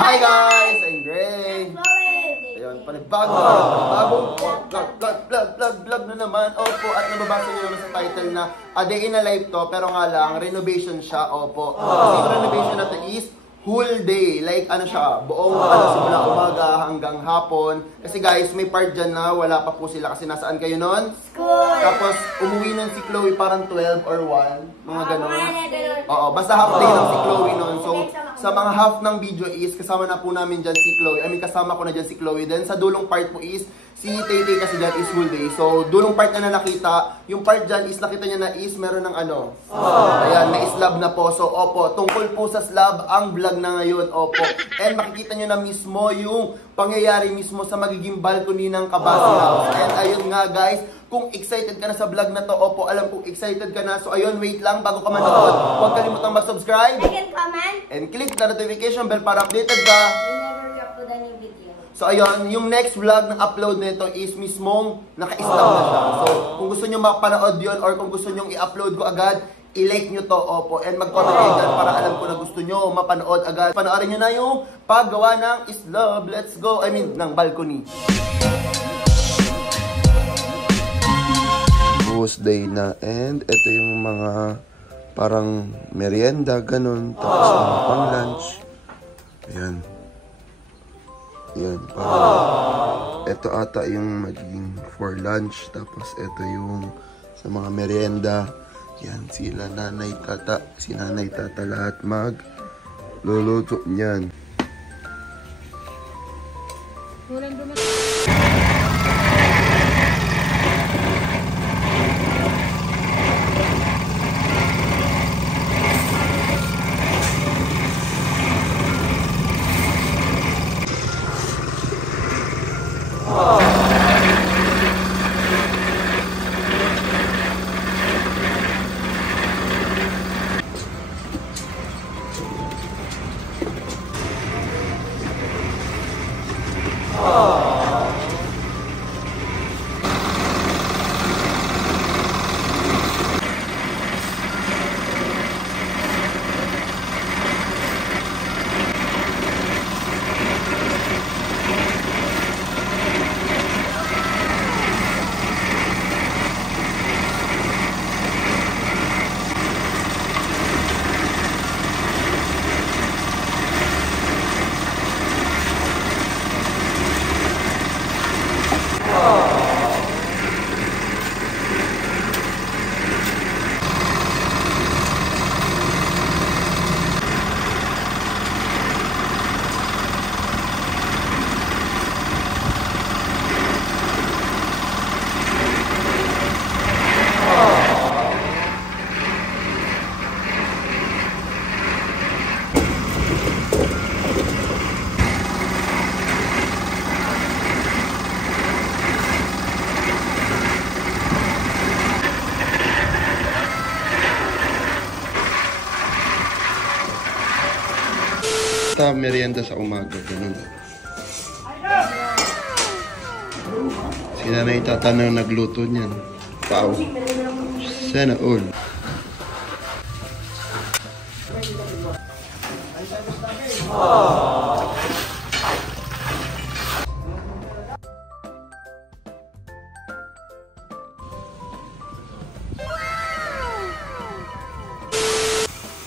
Hi guys! I'm Gray! Ayun, panibagong vlog na naman. Opo, at nababasa nyo naman sa title na A Day in a Life to, pero nga lang, renovation siya, opo. Kasi yung renovation na to is whole day, like ano siya, buong simula umaga hanggang hapon. Kasi guys, may part dyan na wala pa po sila kasi nasaan kayo nun? School! Tapos umuwi nun si Chloe parang 12 or 1, mga ganun. Oo, basta half day lang si Chloe nun. So, sa mga half ng video is, kasama na po namin dyan si Chloe. I mean, kasama ko na dyan si Chloe. Then sa dulong part po is, si Tay-Tay kasi dyan is whole day. So, dulong part na nakita, yung part dyan is nakita niya na is meron ng ano. Ayan, may slab na po. So, opo, tungkol po sa slab ang vlog na ngayon, opo. And makikita nyo na mismo yung pangyayari mismo sa magiging balcony ng Kabasi House. And ayun nga guys, kung excited ka na sa vlog na to, opo, alam kong excited ka na. So ayun, wait lang, bago ka manood, huwag kalimutang mag-subscribe. Like and comment. And click the notification bell para updated ka. Whenever we upload a new video. So ayun, yung next vlog ng upload nito is mismong naka-stop na siya. So kung gusto nyo mapanood yun or kung gusto nyo i-upload ko agad, i-like nyo to, opo. And mag-comment kayo dyan para alam ko na gusto nyo mapanood agad. Panoorin nyo na yung paggawa ng slab. Let's go. I mean, ng balcony. Day na, and ito yung mga parang merienda, ganun, tapos mga pang lunch. Ayan. Ayan, parang ito ata yung magiging for lunch, tapos ito yung sa mga merienda. Yan, sila nanay, tata, si nanay, tata, lahat luluto niyan. Walang dumating. Merienda sa umaga, ganun. Si nanay tata na nagluto niyan. Wow. Sana all.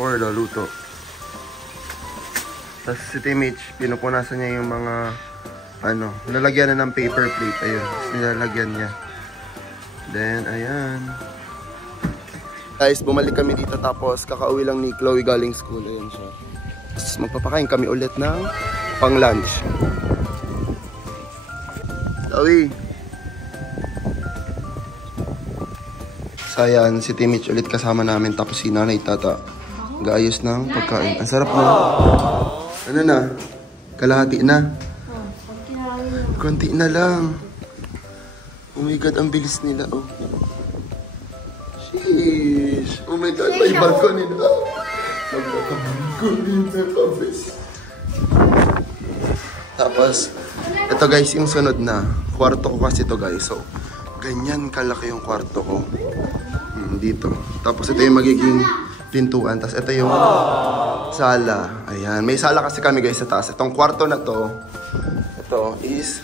Or luto. Tapos si Timich, pinupunasan niya yung mga, lalagyan na ng paper plate. Ayun, tapos nilalagyan niya. Then, ayan. Guys, bumalik kami dito tapos kakauwi lang ni Chloe galing school. Ayun siya. Tapos magpapakain kami ulit ng pang lunch. Chloe! So, ayan, si Timich ulit kasama namin tapos si nanay, tata. Gaayos ng pagkain. Ang sarap na. Ano na? Kalahati na? Konti na lang. Oh my God, ang bilis nila, oh. Sheesh. Oh my God, may balcony na. Balcony na kabis. Tapos, ito guys, yung sunod na. Kwarto ko kasi ito guys. So, ganyan kalaki yung kwarto ko. Dito. Tapos ito yung magiging pintuan. Tapos ito yung sala. Ayan. May sala kasi kami guys sa taas. Itong kwarto na to, ito is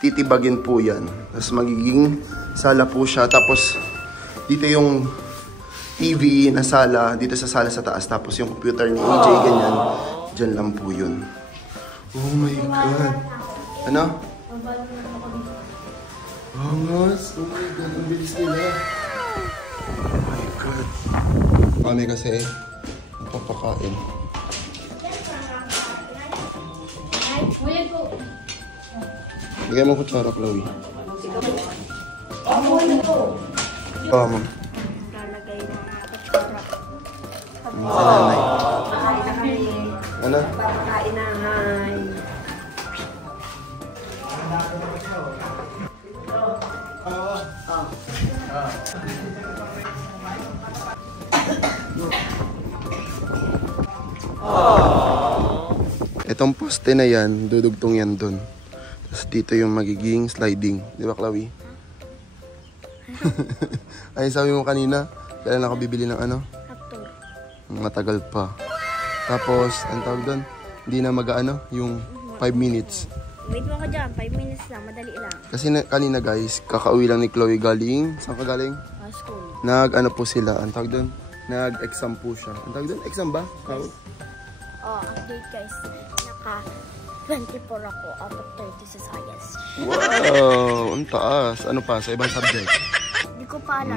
titibagin po yan. Tapos magiging sala po siya. Tapos dito yung TV na sala, dito sa sala sa taas. Tapos yung computer ni EJ, ganyan. Diyan lang po yun. Oh my God. Ano? Angas. Oh my God, ang bilis nila. Oh my God. Kami kasi napapakain. Bigay mo kutsara, Chloe. Ma'am. Sa nanay. Ano? Papakain na, hay. Itong poste na yan, dudugtong yan dun. Tapos dito yung magiging sliding. Di ba, Chloe? Ay, sabi mo kanina, kailan ako bibili ng ano? Raptor. Matagal pa. Tapos, ang tawag doon, hindi na mag-ano, yung 5 minutes. Wait mo ka dyan, 5 minutes lang, madali lang. Kasi kanina guys, kakauwi lang ni Chloe galing. Saan ka galing? School. Nag-ano po sila, ang tawag doon, nag-exam po siya. Ang tawag doon, exam ba? Oh, update guys. Naka 24 ako out of 30 sa science. Wow, ang taas. Ano pa, sa ibang subject? Hindi ko pa alam.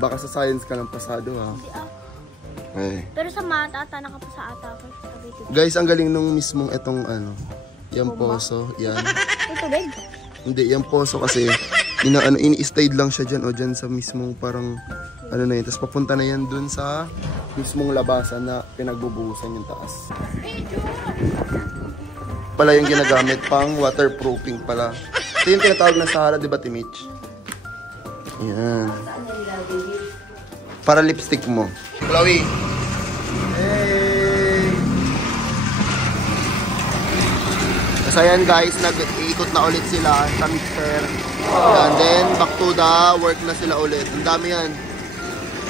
Baka sa science ka lang pasado ha. Hindi ah. Pero sa math ata, nakapasa ata ako. Guys, ang galing nung mismong etong ano, yung poso, yan. Ito din. Hindi, yung poso kasi, ini-stayed lang siya dyan o dyan sa mismong parang, ano na yun. Tapos papunta na yan dun sa mismong labasan na pinagbubuhusan yung taas. Pala yung ginagamit pang waterproofing pala. Ito yung tinatawag na Sahara, di ba, Timich? Yan. Para lipstick mo. Chloe. Hey! So ayan guys, nag-iikot na ulit sila sa mixer. And then, back to the work na sila ulit. Ang dami yan.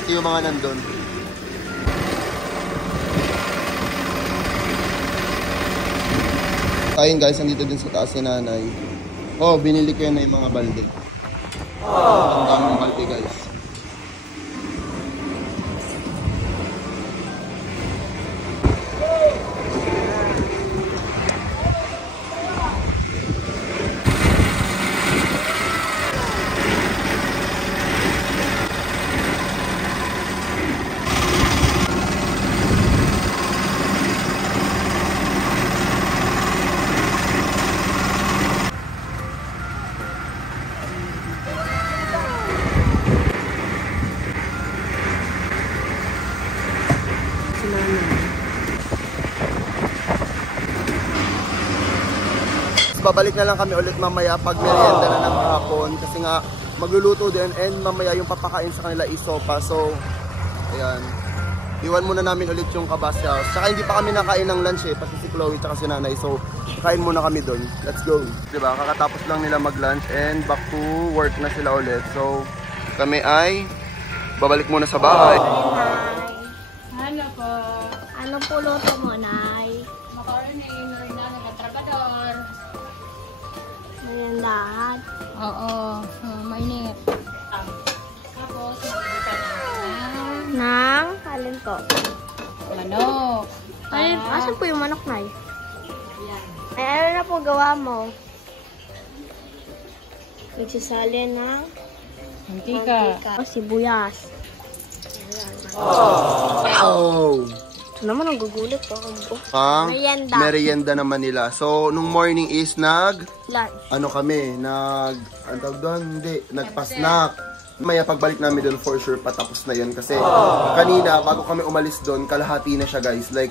Ito yung mga nandun. Ayun guys, nandito din sa taas si nanay. Oh, binili ko yan na yung mga balde. Ang daming balde guys. Babalik na lang kami ulit mamaya pag merienda na ng hapon kasi nga magluluto din and mamaya yung papakain sa kanila isopa. So, ayan. Iwan muna namin ulit yung kabasya. Tsaka hindi pa kami nakain ng lunch eh, pati si Chloe tsaka si nanay. So, kain muna kami doon. Let's go. Diba? Kakatapos lang nila mag-lunch and back to work na sila ulit. So, kami ay babalik muna sa bahay. Ano po? Ano po luto mo, Nay? Makaroni, na nagtatragador. Ayan lahat. Oo, mainit. Tapos, magbuka na. Nang, alin po? Manok. Ay, asan po yung manok, Nay? Yan. Ay, ano na po gawa mo? Nagsasali ng Mantika. o sibuyas. Oh! Ito naman ang gugulit po ako. Pang Merienda. merienda naman nila. So, nung morning is Lunch. ano kami, ang tawag doon, hindi, nagpa-snack. Maya pagbalik namin doon for sure patapos na yun kasi kanina bago kami umalis doon, kalahati na siya guys. Like,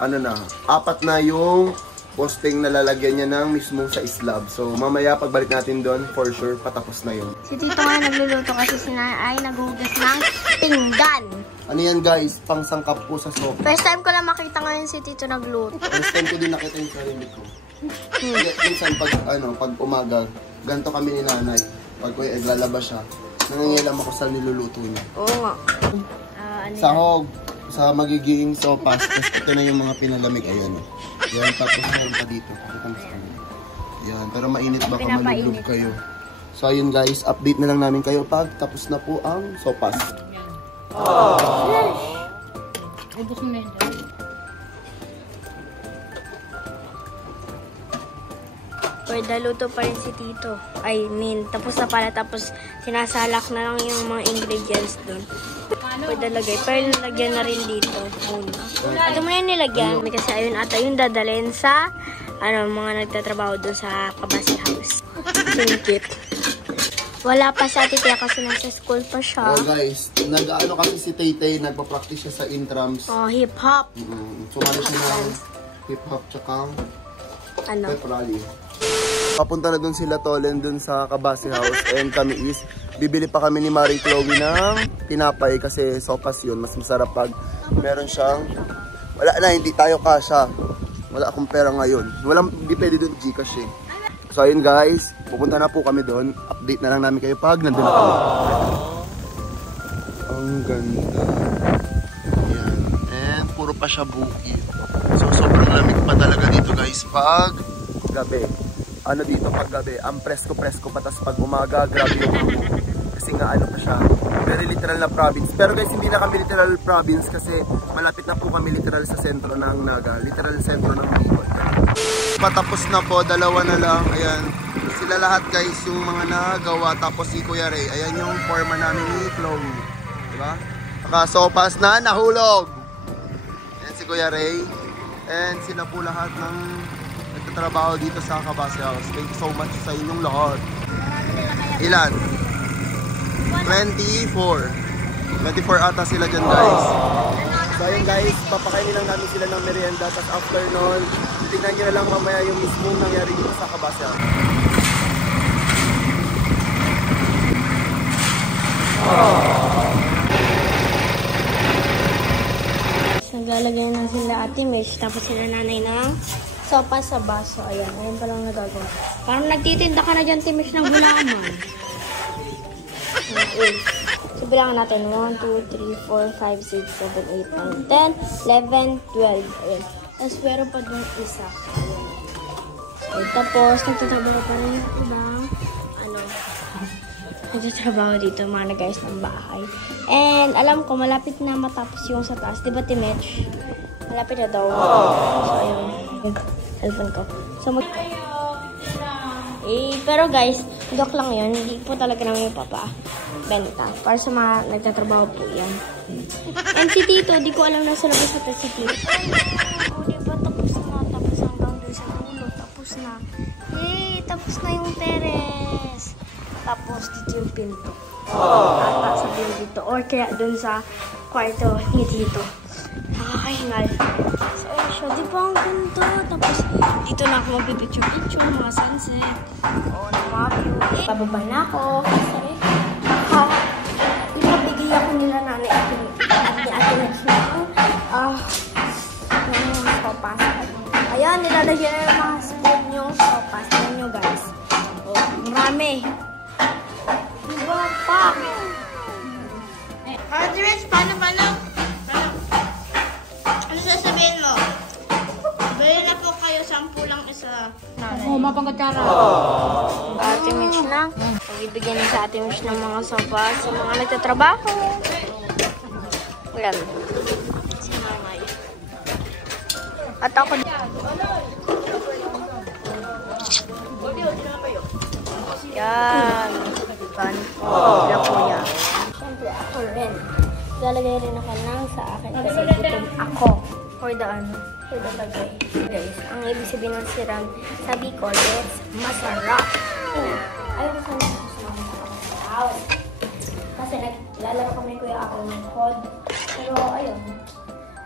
ano na, 4 na yung posting na lalagyan niya ng mismong sa slab. So, mamaya pagbalik natin doon, for sure patapos na yun. Si Tito nga nagluluto kasi si Nanay ay naghugas ng pinggan. Ano yan guys, pang sangkap po sa sopa. First time ko lang makita ngayon si Tito nagluto. First time ko din nakita yung sarili ko. Minsan pag umaga, ganito kami ni nanay. Pag lalabas siya, Nangingilam ako sa niluluto niya. Oo nga. Ano Sahog sa magiging sopas. Tapos ito na yung mga pinalamig. Ayan. Yan, tapos meron pa dito. Yan, pero mainit baka malulog kayo. So ayun guys, update na lang namin kayo pag tapos na po ang sopas. Ubus mo na yun. Pwede luto pa rin si Tito. Tapos na pala. Tapos sinasalak na lang yung mga ingredients doon. Pwede lagay. Pero nilagyan na rin dito. Ito mo na yung nilagyan. Kasi ayun ata yung dadalhin sa mga nagtatrabaho doon sa Kabasi House. Singkit. Wala pa sa Tito kasi nasa school pa siya. Oh guys, nag-ano kasi si Tay-Tay, nagpa-practice siya sa intrams. Oh, hip-hop. Sumali siya ng hip-hop tsaka pep rally. Papunta na dun sila Tolen dun sa Kabasi House and kami is bibili pa kami ni Marie Chloe ng tinapay kasi sopas yun. Mas masarap pag meron siyang wala na, hindi tayo kasha. Wala akong pera ngayon. Hindi pwede dun Gcash eh. So ayun guys, pupunta na po kami doon. Update na lang namin kayo pag nandun na kami. Ang ganda. Ayan. And puro pa siya bukid. So sobrang lamig pa talaga dito guys pag gabi. Ano dito pag gabi, ang presko-presko pa, tas pag umaga, grabe yung hamog. Kasi nga ano pa siya, very literal na province. Pero guys, hindi na kami literal province kasi malapit na po kami literal sa sentro ng Naga, literal sentro ng Bicol. Patapos na po, dalawa na lang, ayan. Sila lahat guys, yung mga nagawa, tapos si Kuya Ray, ayan yung forma namin ni Chloe. Diba? Nakasopas na, nahulog! Ayan si Kuya Ray. And sila po lahat ng trabaho dito sa Kabasi House. Thank you so much sa inyong lahat. Ilan? 24. 24 ata sila dyan guys. So ayun guys, papakainin lang namin sila ng merienda. Tapos after nun, tignan nyo na lang mamaya yung mismong nangyari dito sa Kabasi House. Naglalagay na sila Ate Mish, tapos sila nanay ng sopa sa baso. Ayan, ayun palang nagagawa. Parang nagtitinda ka na dyan, Timish, ng gulaman. Okay. So, bilangan natin. 1, 2, 3, 4, 5, 6, 7, 8, 9, 10, 11, 12. Ayan. Tapos, meron pa doon isa. Ayan. So, tapos, nagtatrabaho pa rin yung ibang, nagtatrabaho dito, mga guys ng bahay. And, alam ko, malapit na matapos yung sa taas. Diba, Timich? Malapit na daw. So, ayun. Cellphone ko. So, pero guys, joke lang yun. Hindi po talaga namin benta. Para sa mga nagtatrabaho po yan. And si Tito, di ko alam na sa labas ito si Tito. Oh, diba? Tapos na. Tapos hanggang doon sa dulo. Tapos na. Yay! Tapos na yung terrace. Tapos dito yung pinto. Ata sa dito. Or kaya doon sa kwarto ni Tito. Nakakahingal. So, ayun siya. Di ba ang ganda? Tapos, dito na ako magpipicture-picture, mga sunset. Oo, ng mga view. Pababa na ako. Kasi, ipabigay ako nila nanay at ni Ate Nets na yung sopas. Ayan, nilalagyan na yung mga spoon yung sopas. Ayan nyo, guys. Oh, marami. Diba pa? Ate Nets, paano? Ano sasabihin mo? Bili na po kayo, 10 lang isa. Oo, mapangkatsara. Ate Mitch na. Bibigyan na sa Ate Mitch ng mga sopas sa mga nagtatrabaho. Ulan. Si Mamay. At ako yan. Gan po. Sila po yan. Siyempre ako rin. Lalagay rin ako ng sa akin kasi gutom ako. For the tagay. Guys, ang ibig sabihin ng siram sa Bicol, it's masarap. Ayaw ko sana sa kasi naglalaro kami ni Kuya ako ng cod. Pero ayun,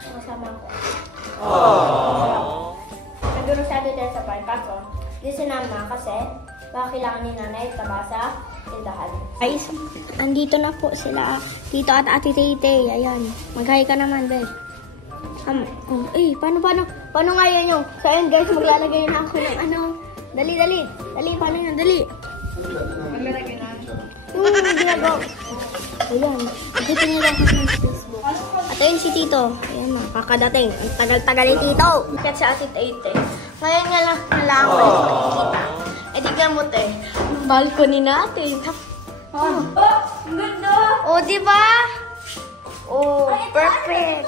masama ko. Masarap. Nagduro sa atin sa park. Kaso, di sinama kasi baka kailangan ni nanay tabasa tindahan. Guys, andito na po sila. Tito at Ate Tay-Tay. Ayan. Mag-hi ka naman, be. Paano nga yan yung? So, ayun guys, maglalagay na ako ng Dali, paano yan? Dali. Yung ginagawa. Ayan. Dito niyo lang kasi sa Facebook. At ayun si Tito. Ayan na, kakadating. Ang tagal-tagal ni Tito. Kat sa atit 8 eh. Ngayon nga lang ako nakikita. Eh di ka mo te. Ang balcony natin. Oh, ang ganda. Oh, di ba? Oh, perfect.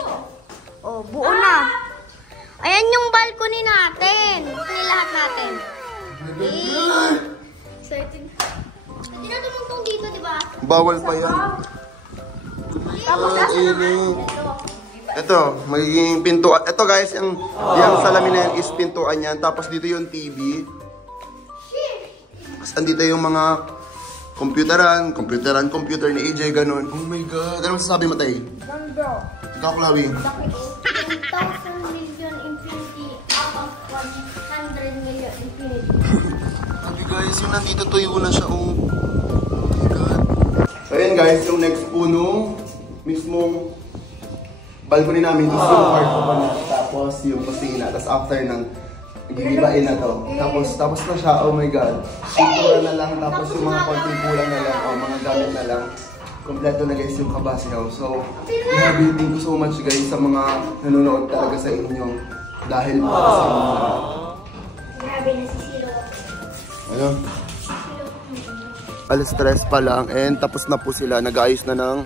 Oh, buo na. Ayan yung balcony natin. Ini lahat natin. Excited. Hindi na tumungtong dito, di ba? Bawal pa yan. Tapos asa naman? Ito, magiging pintuan. Ito guys, yung salamin na yan is pintuan yan. Tapos dito yung TV. Tapos andito yung mga computer ni AJ, ganun. Oh my God. Ano masasabi mo, Tay? Ganda. Ikaw, Chloe. 1,000 million infinity out of 100 million infinity. Sabi guys, yung nandito tuyo na siya. Oh my God. So yun guys, yung next puno, mismong balcony namin is yung kwarto pa na. Tapos yung kusina. Tapos after ng gigibain na to. Tapos na siya. Oh my God. Pintura na lang. Tapos yung mga konting kulang na lang. O mga gamit na lang. Kompleto na guys yung Kabase House. So, grabe, thank you so much guys sa mga nanonood talaga sa inyo. Dahil po sa inyo. Grabe na si Siro. Ano? Alas 3 pa lang. And tapos na po sila. Nag-ayos na ng...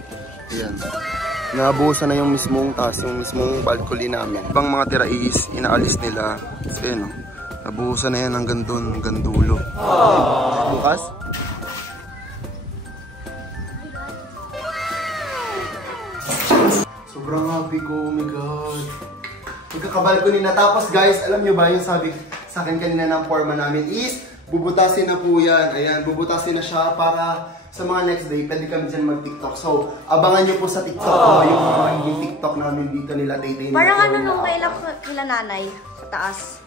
Ayan. Nabuhusan na yung mismong taas, yung mismong balcony namin. Ibang mga tira is inaalis nila. Kasi no, nabuhusan na yan hanggang doon, hanggang dulo. Bukas? Sobrang happy ko, oh my God. Magkakabalcony na. Tapos guys, alam nyo ba yung sabi sa akin kanina ng forma namin is bubutasin na po yan. Ayan, bubutasin na siya para sa mga next day, pwede kami dyan mag-TikTok. So, abangan nyo po sa TikTok yung mga magiging TikTok namin dito nila, Tay-Tay. Parang ano nung kila nanay sa taas.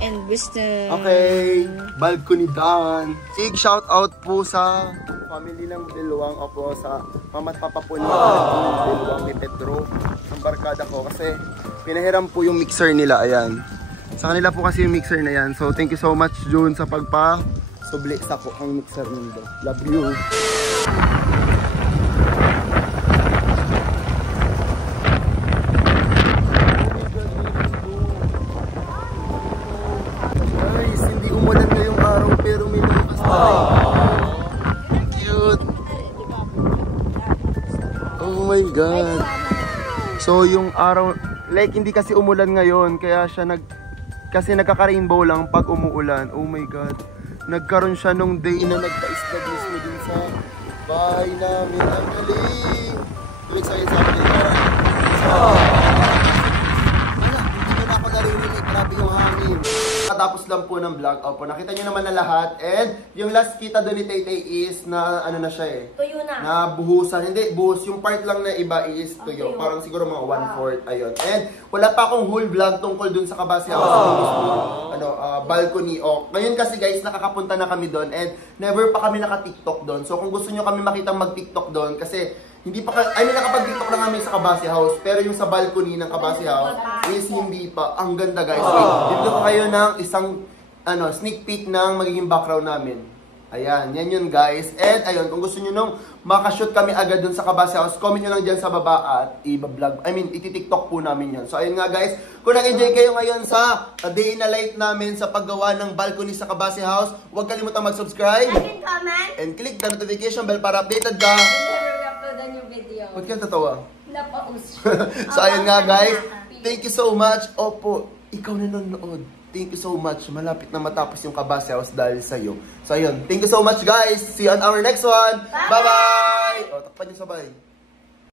And business. Okay, balcony done. Big shout out po sa family ng Biluang o po sa mama at papa po ng Biluang ni Pedro. Ang barkada ko kasi pinahiram po yung mixer nila, ayan. Sa kanila po kasi yung mixer na yan. So, thank you so much, June, sa pagpa-subli sa ko ang mixer nito. Love you. Guys, hindi umulan ngayong araw pero may lumakas pa rin. Cute. Oh my God. So, yung araw, like hindi kasi umulan ngayon, kaya siya kasi nagkaka-rainbow lang pag umuulan. Oh my God. Nagkaroon siya nung day na nagka-isdag mismo din sa bahay namin. Ang galing! I'm excited sa akin. Hindi na ako naririnig. Grabe yung hangin. Katapos lang po ng vlog. Opo, nakita nyo naman na lahat. And yung last kita doon ni Tay-Tay is na ano na siya eh. Tuyo na. Na buhusan. Hindi, buhos. Yung part lang na iba is tuyo. Parang siguro mga 1/4. Ayun. And wala pa akong whole vlog tungkol dun sa Kabase House. Balcony. Ngayon kasi guys, nakakapunta na kami doon. And never pa kami naka-TikTok doon. So kung gusto nyo kami makitang mag-TikTok doon, kasi hindi pa nakapag-TikTok lang kami sa Kabase House. Pero yung sa balcony ng Kabase House is hindi pa. Ang ganda guys. Dito ko kayo ng isang sneak peek ng magiging background namin. Ayan, yan yun guys. And ayun, kung gusto nyo nung makashoot kami agad dun sa Kabase House, comment nyo lang dyan sa baba at iti-TikTok po namin yun. So ayun nga guys, kung nag-enjoy kayo ngayon sa day in a life namin sa paggawa ng balcony sa Kabase House, huwag kalimutang mag-subscribe. Like and comment. And click the notification bell para updated ka. Upload a new video. Ba't ka tatawa? Napaus. So ayun nga guys, thank you so much. Opo, ikaw nanonood. Thank you so much. Malapit na matapos yung Kabase House dahil sa'yo. So ayun, thank you so much guys. See you on our next one. Bye-bye! O, takpan niyo sabay.